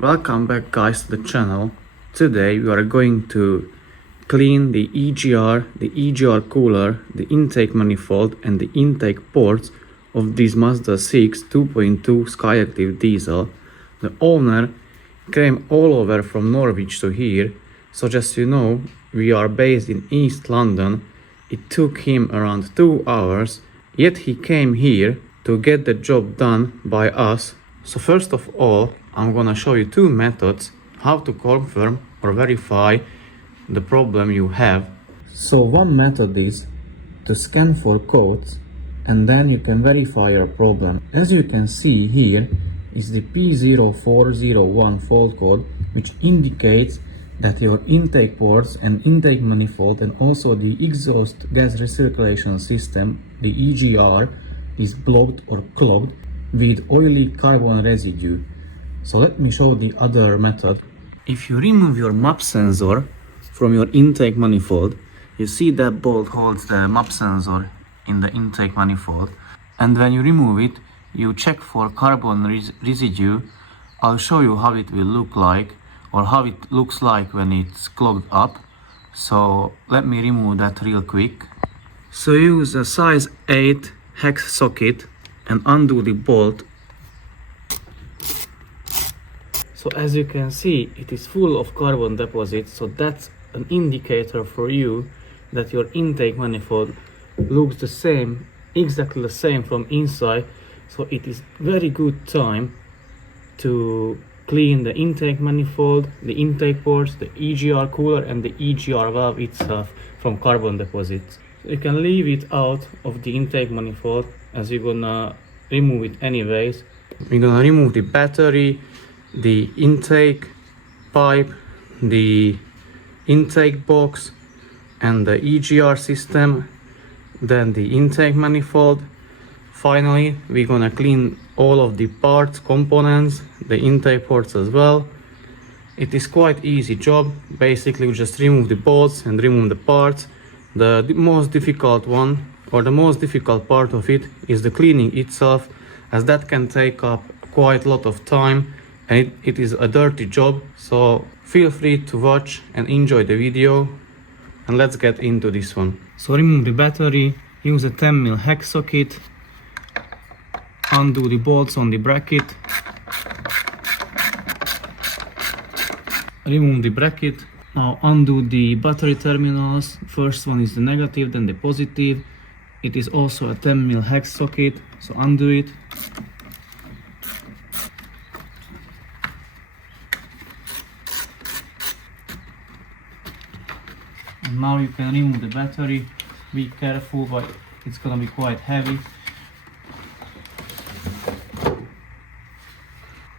Welcome back guys to the channel. Today we are going to clean the EGR cooler, the intake manifold and the intake ports of this Mazda 6 2.2 Skyactiv diesel. The owner came all over from Norwich to here, so just so you know, we are based in East London. It took him around 2 hours, yet he came here to get the job done by us. So first of all, I'm gonna show you two methods how to confirm or verify the problem you have. So one method is to scan for codes and then you can verify your problem. As you can see here is the P0401 fault code, which indicates that your intake ports and intake manifold and also the exhaust gas recirculation system, the EGR, is blocked or clogged with oily carbon residue. So let me show the other method. If you remove your MAP sensor from your intake manifold, you see that bolt holds the MAP sensor in the intake manifold, and when you remove it, you check for carbon residue. I'll show you how it will look like, or how it looks like when it's clogged up. So let me remove that real quick. So use a size 8 hex socket and undo the bolt. So as you can see, it is full of carbon deposits, so that's an indicator for you that your intake manifold looks the same, exactly the same from inside. So it is very good time to clean the intake manifold, the intake ports, the EGR cooler and the EGR valve itself from carbon deposits. So you can leave it out of the intake manifold as you're gonna remove it anyways. We're gonna remove the battery, the intake pipe, the intake box and the EGR system, then the intake manifold. Finally, we're gonna clean all of the parts, components, the intake ports as well. It is quite easy job. Basically, we just remove the bolts and remove the parts. The most difficult one, or the most difficult part of it, is the cleaning itself, as that can take up quite a lot of time and it is a dirty job. So feel free to watch and enjoy the video, and let's get into this one. So remove the battery, use a 10mm hex socket, undo the bolts on the bracket, remove the bracket. Now undo the battery terminals. First one is the negative, then the positive. It is also a 10mm hex socket, so undo it. And now you can remove the battery. Be careful, but it's gonna be quite heavy.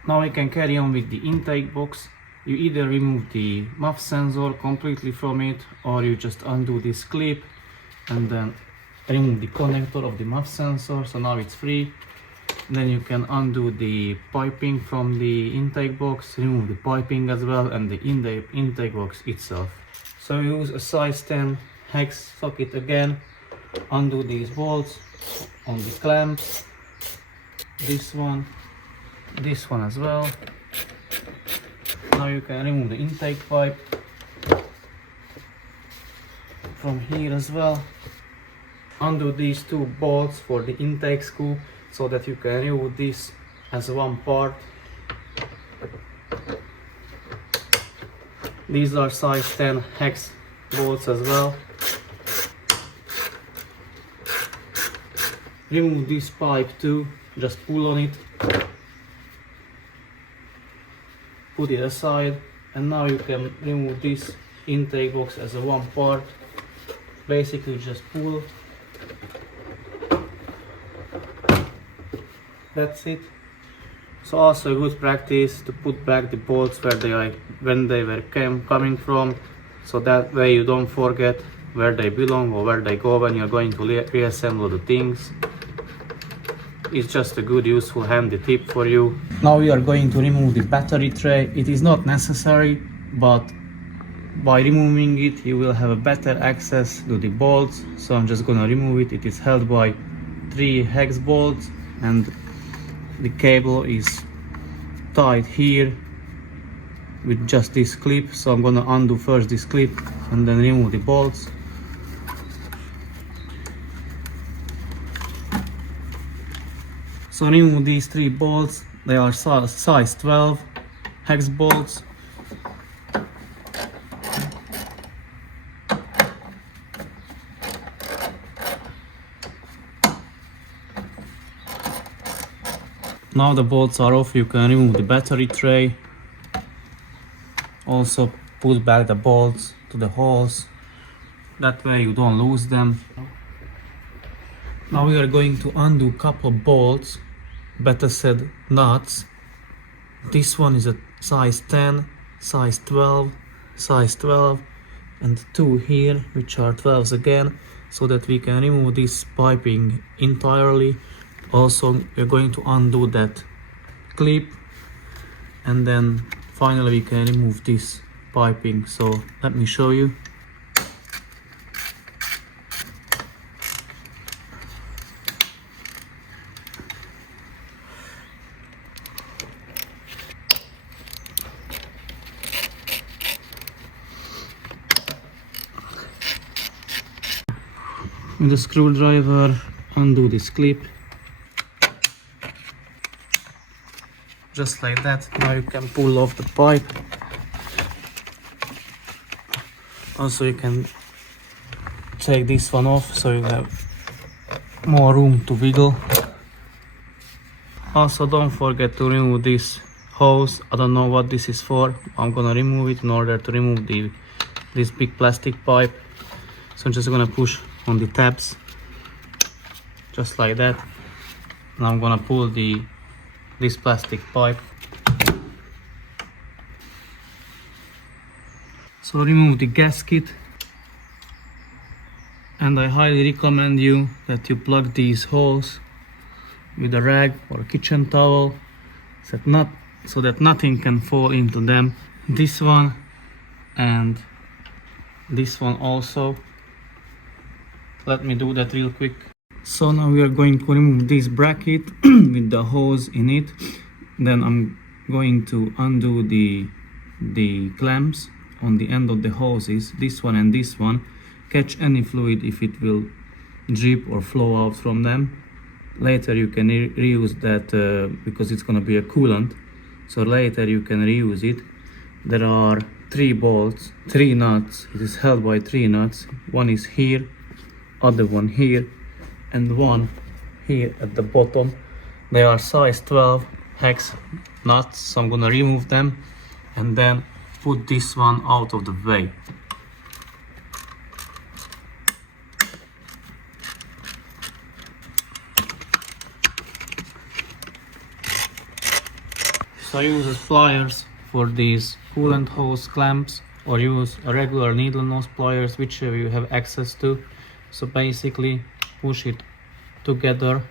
Now we can carry on with the intake box. You either remove the MAP sensor completely from it, or you just undo this clip and then remove the connector of the MAP sensor, so now it's free. Then you can undo the piping from the intake box, remove the piping as well, and the intake box itself. So use a size 10 hex socket again, undo these bolts on the clamps, this one as well. Now you can remove the intake pipe from here as well. Undo these two bolts for the intake scoop so that you can remove this as one part. These are size 10 hex bolts as well. Remove this pipe too, just pull on it, put it aside, and now you can remove this intake box as a one part. Basically just pull. That's it. So also a good practice to put back the bolts where they are, when they were coming from, so that way you don't forget where they belong or where they go when you're going to reassemble the things. It's just a good, useful, handy tip for you. Now we are going to remove the battery tray. It is not necessary, but by removing it you will have a better access to the bolts. So I'm just gonna remove it. It is held by 3 hex bolts and the cable is tied here with just this clip, so I'm gonna undo first this clip and then remove the bolts. So remove these 3 bolts. They are size 12 hex bolts. Now the bolts are off, you can remove the battery tray. Also put back the bolts to the holes, that way you don't lose them. Now we are going to undo a couple bolts, better said nuts. This one is a size 10, size 12, size 12, and 2 here which are 12s again, so that we can remove this piping entirely. Also we're going to undo that clip, and then finally we can remove this piping. So let me show you. With a screwdriver undo this clip, just like that. Now you can pull off the pipe. Also you can take this one off, so you have more room to wiggle. Also don't forget to remove this hose. I don't know what this is for. I'm gonna remove it in order to remove this big plastic pipe. So I'm just gonna push on the tabs just like that. Now I'm gonna pull this plastic pipe. So remove the gasket, and I highly recommend you that you plug these holes with a rag or a kitchen towel so that nothing can fall into them. This one and this one also. Let me do that real quick. So now we are going to remove this bracket with the hose in it. Then I'm going to undo the clamps on the end of the hoses, this one and this one. Catch any fluid if it will drip or flow out from them. Later you can reuse that because it's gonna be a coolant. So later you can reuse it. There are 3 bolts, 3 nuts. It is held by 3 nuts. One is here, other one here, and one here at the bottom. They are size 12 hex nuts, so I'm gonna remove them and then put this one out of the way. So I use pliers for these coolant hose clamps, or use a regular needle nose pliers, whichever you have access to. So basically push it together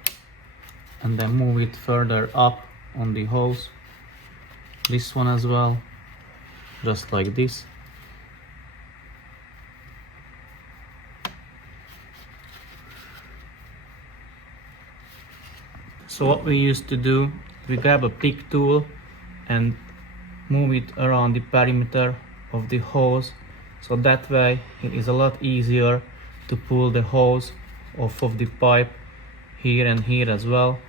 and then move it further up on the hose. This one as well, just like this. So what we used to do, we grab a pick tool and move it around the perimeter of the hose, so that way it is a lot easier to pull the hose off of the pipe here and here as well.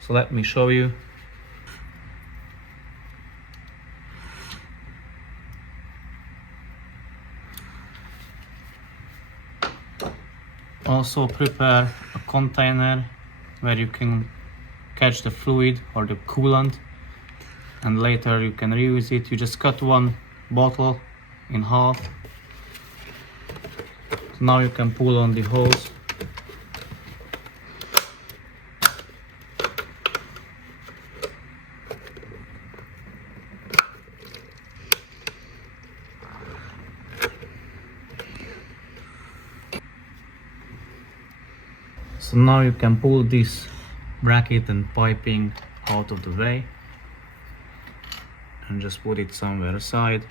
So let me show you. Also prepare a container where you can catch the fluid or the coolant, and later you can reuse it. You just cut one bottle in half. So now you can pull on the hose. So now you can pull this bracket and piping out of the way and just put it somewhere aside,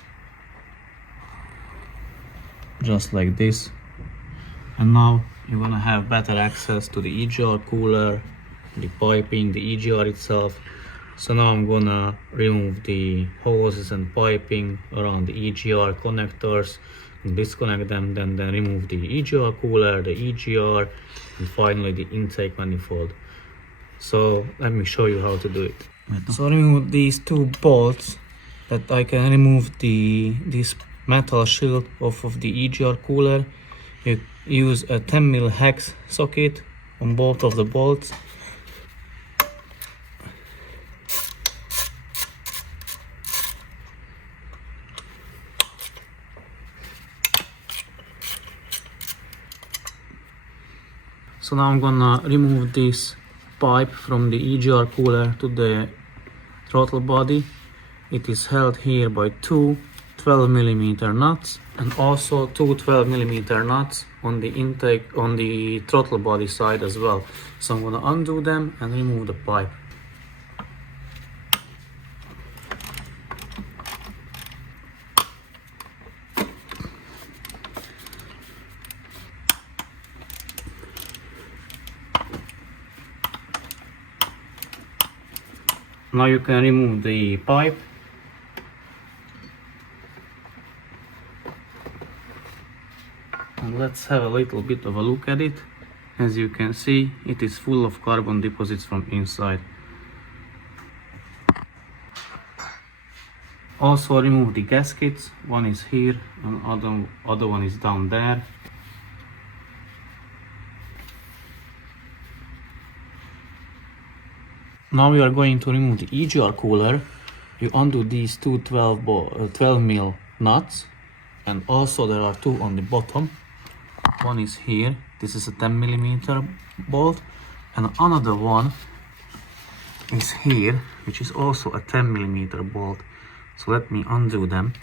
just like this. And now you're gonna have better access to the EGR cooler, the piping, the EGR itself, So now I'm gonna remove the hoses and piping around the EGR connectors, disconnect them, then remove the EGR cooler, the EGR, and finally the intake manifold. So let me show you how to do it. So I remove these two bolts that I can remove this metal shield off of the EGR cooler. You use a 10mm hex socket on both of the bolts. So now I'm gonna remove this pipe from the EGR cooler to the throttle body. It is held here by two 12mm nuts and also two 12mm nuts on the intake on the throttle body side as well. So I'm gonna undo them and remove the pipe. Now you can remove the pipe. And let's have a little bit of a look at it. As you can see, it is full of carbon deposits from inside. Also remove the gaskets. One is here and other one is down there. Now we are going to remove the EGR cooler. You undo these two 12mm nuts, and also there are two on the bottom. One is here, this is a 10mm bolt, and another one is here, which is also a 10mm bolt. So let me undo them.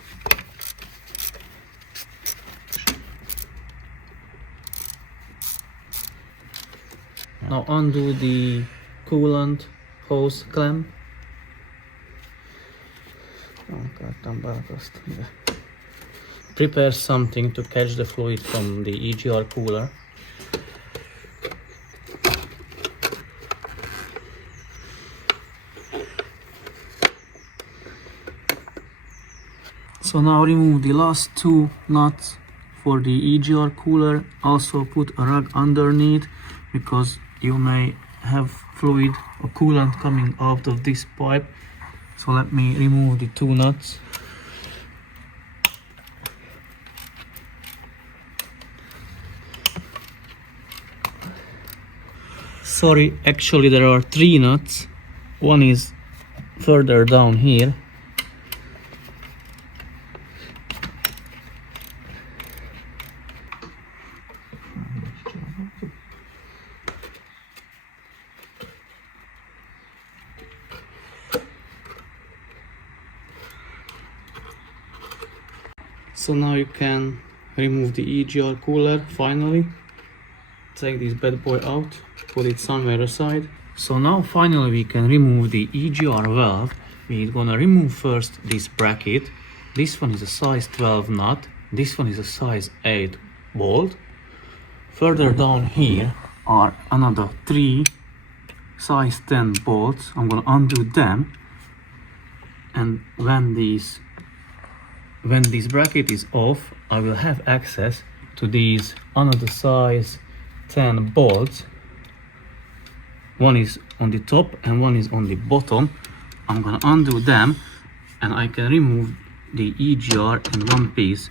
Now undo the coolant hose clamp. Prepare something to catch the fluid from the EGR cooler. So now remove the last two nuts for the EGR cooler. Also put a rag underneath because you may have fluid or coolant coming out of this pipe. So let me remove the two nuts. Sorry, actually there are three nuts. One is further down here. So now you can remove the EGR cooler finally. Take this bad boy out, put it somewhere aside. So now finally we can remove the EGR valve. We're gonna remove first this bracket. This one is a size 12 nut. This one is a size 8 bolt. Further down here are another three size 10 bolts. I'm gonna undo them, and when this bracket is off, I will have access to these another size 10 bolts. One is on the top and one is on the bottom. I'm gonna undo them and I can remove the EGR in one piece.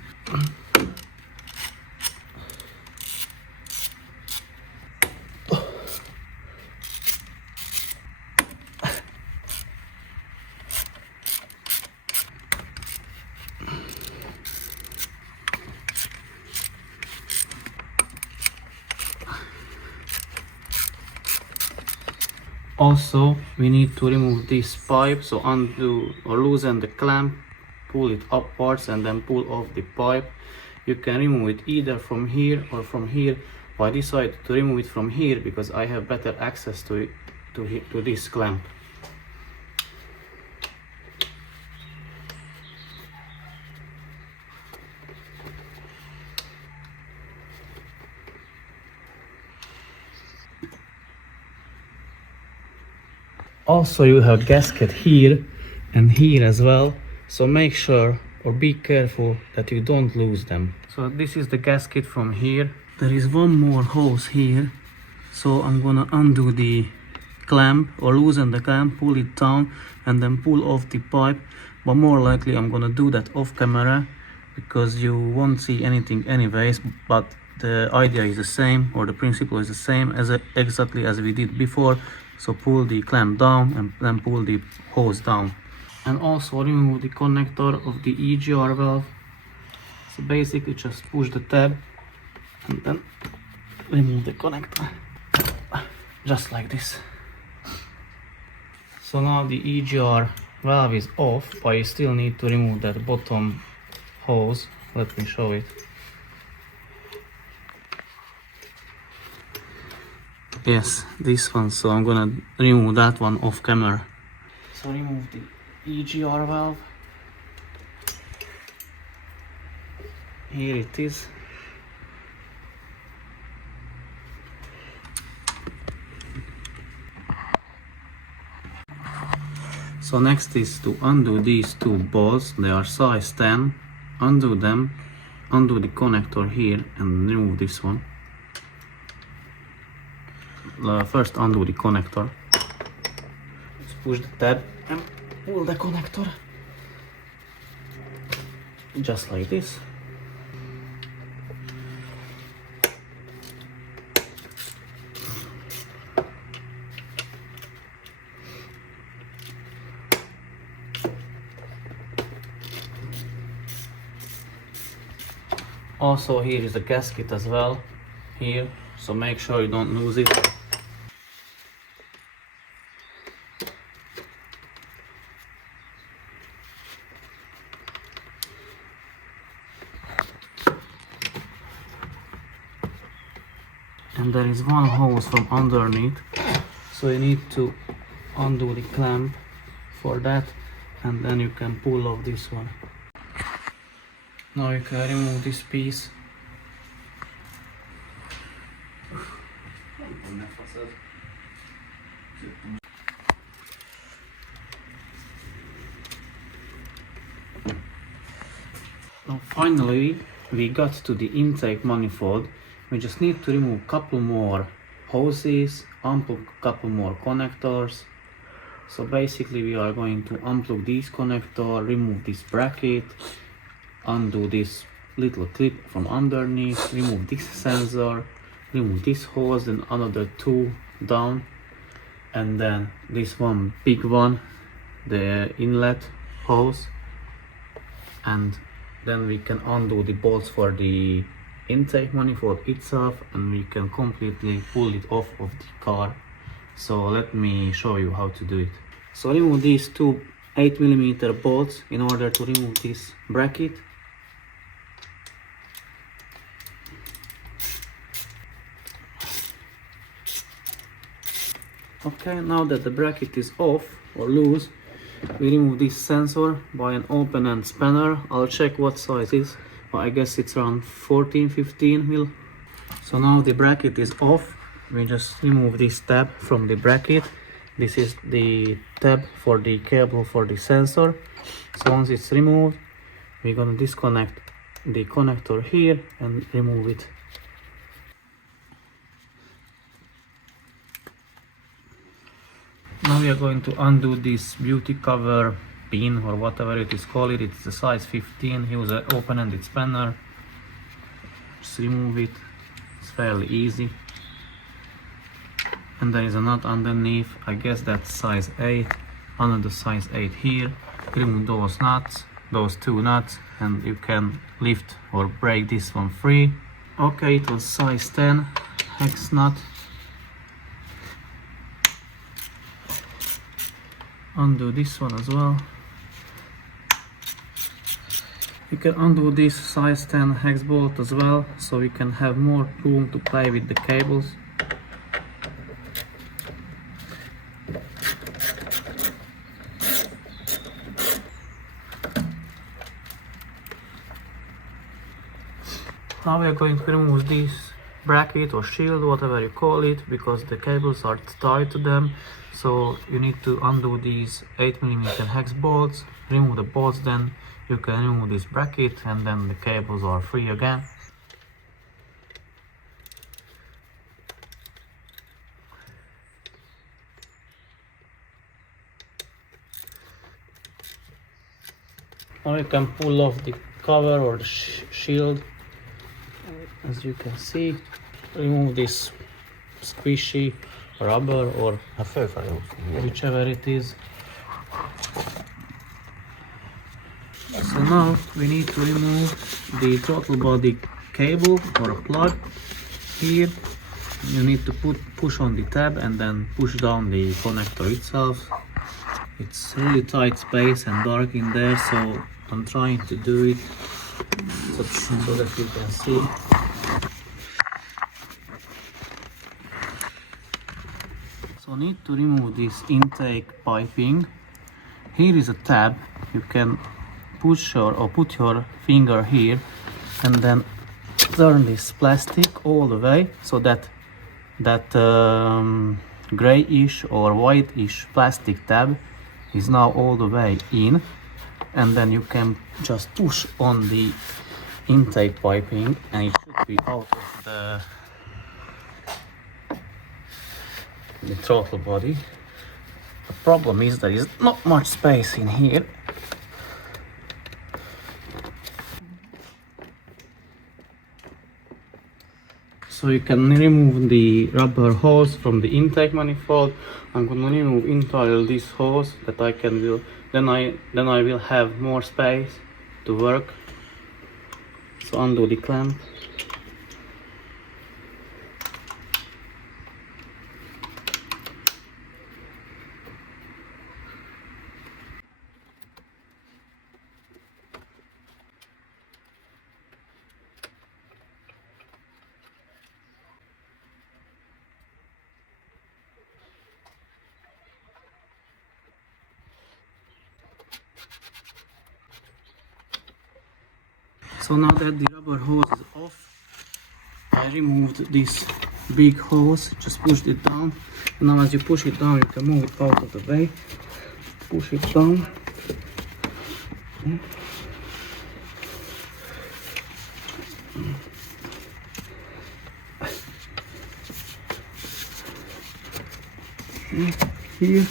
Also, we need to remove this pipe, so undo or loosen the clamp, pull it upwards and then pull off the pipe. You can remove it either from here or from here. I decided to remove it from here because I have better access to this clamp. Also you have gasket here and here as well, so make sure or be careful that you don't lose them. So this is the gasket from here. There is one more hose here, so I'm gonna undo the clamp or loosen the clamp, pull it down and then pull off the pipe, but more likely I'm gonna do that off camera because you won't see anything anyways, but the idea is the same, or the principle is the same as exactly as we did before. So pull the clamp down and then pull the hose down, and also remove the connector of the EGR valve. So basically just push the tab and then remove the connector, just like this. So now the EGR valve is off, but you still need to remove that bottom hose. Let me show it. Yes, this one, so I'm gonna remove that one off camera. So remove the EGR valve. Here it is. So next is to undo these two bolts. They are size 10. Undo them, undo the connector here and remove this one. First undo the connector. Just push the tab and pull the connector. Just like this. Also here is the gasket as well, here, so make sure you don't lose it. And there is one hose from underneath, so you need to undo the clamp for that, and then you can pull off this one. Now you can remove this piece. Now finally we got to the intake manifold. We just need to remove a couple more hoses, unplug a couple more connectors. So basically we are going to unplug this connector, remove this bracket, undo this little clip from underneath, remove this sensor, remove this hose and another two down, and then this one big one, the inlet hose, and then we can undo the bolts for the intake manifold itself and we can completely pull it off of the car. So let me show you how to do it. So remove these two 8mm bolts in order to remove this bracket. Okay, now that the bracket is off or loose, we remove this sensor by an open end spanner. I'll check what size it is, but I guess it's around 14-15 mil. So now the bracket is off. We just remove this tab from the bracket. This is the tab for the cable for the sensor. So once it's removed, we're gonna disconnect the connector here and remove it. Now we are going to undo this beauty cover pin or whatever it is called. It's the size 15. Use an open-ended spanner. Just remove it. It's fairly easy. And there is a nut underneath. I guess that's size 8. Another size 8 here. Remove those nuts, those two nuts, and you can lift or break this one free. Okay, it was size 10 hex nut. Undo this one as well. You can undo this size 10 hex bolt as well, so we can have more room to play with the cables. Now we are going to remove these bracket or shield, whatever you call it, because the cables are tied to them. So you need to undo these 8mm hex bolts, remove the bolts, then you can remove this bracket, and then the cables are free again. Now you can pull off the cover or the shield. As you can see, remove this squishy rubber or whichever it is. So now we need to remove the throttle body cable or a plug. Here you need to push on the tab and then push down the connector itself. It's really tight space and dark in there, so I'm trying to do it so that you can see. So need to remove this intake piping. Here is a tab. You can push or put your finger here and then turn this plastic all the way so that grayish or whitish plastic tab is now all the way in, and then you can just push on the intake piping and it should be out of the throttle body. The problem is there is not much space in here. So you can remove the rubber hose from the intake manifold. I'm gonna remove entirely this hose that I can do. Then I will have more space to work. So undo the clamp. So now that the rubber hose is off, I removed this big hose, just pushed it down. And now as you push it down, you can move it out of the way. Push it down. Here,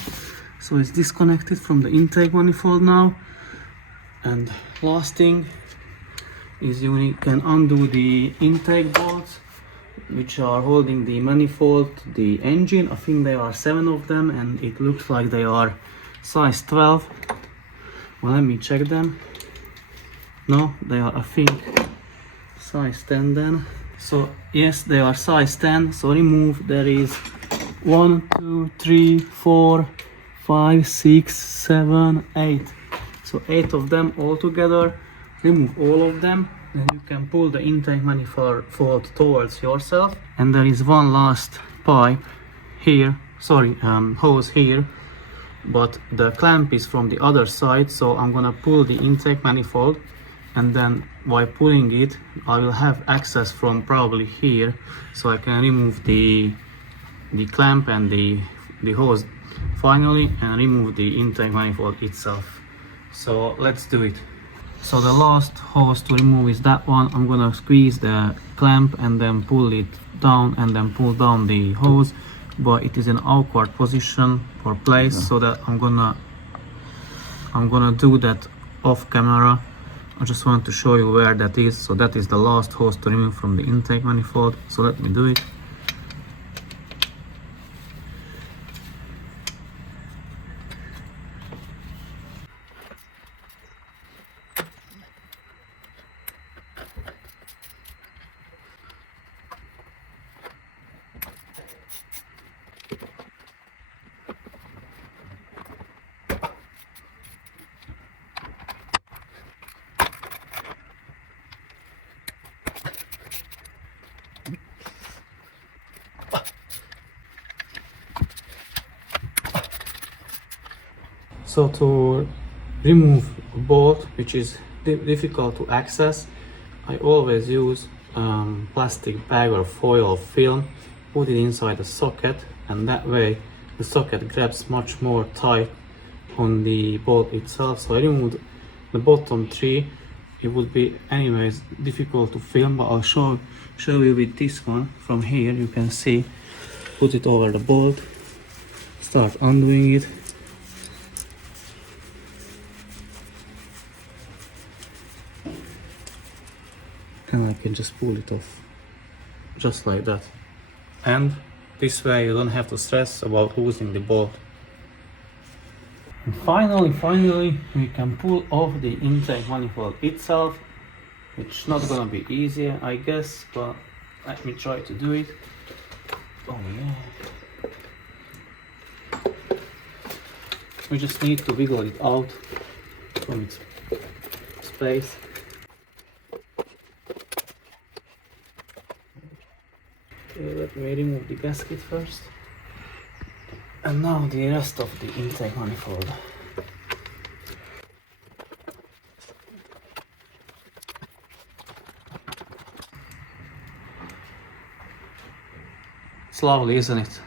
so it's disconnected from the intake manifold now. And last thing is you can undo the intake bolts which are holding the manifold to the engine. I think there are 7 of them and it looks like they are size 12. Well, let me check them. No, they are, I think, size 10 then. So yes, they are size 10. So remove, there is 1, 2, 3, 4, 5, 6, 7, 8. So 8 of them all together. Remove all of them, then you can pull the intake manifold towards yourself. And there is one last pipe here, hose here, but the clamp is from the other side. So I'm gonna pull the intake manifold, and then while pulling it, I will have access from probably here, so I can remove the clamp and the hose finally, and remove the intake manifold itself. So let's do it. So the last hose to remove is that one. I'm gonna squeeze the clamp and then pull it down and then pull down the hose, but it is in awkward position or place, so that I'm gonna do that off camera. I just want to show you where that is. So that is the last hose to remove from the intake manifold. So let me do it. So to remove a bolt which is difficult to access, I always use plastic bag or foil or film, put it inside the socket, and that way the socket grabs much more tight on the bolt itself. So I removed the bottom three. It would be anyways difficult to film, but I'll show you with this one. From here you can see, put it over the bolt, start undoing it, and I can just pull it off just like that. And this way you don't have to stress about losing the bolt. And finally we can pull off the intake manifold itself, which is not gonna be easy I guess, but let me try to do it. Oh yeah. We just need to wiggle it out from its space. Okay, let me remove the gasket first. And now the rest of the intake manifold. It's lovely, isn't it?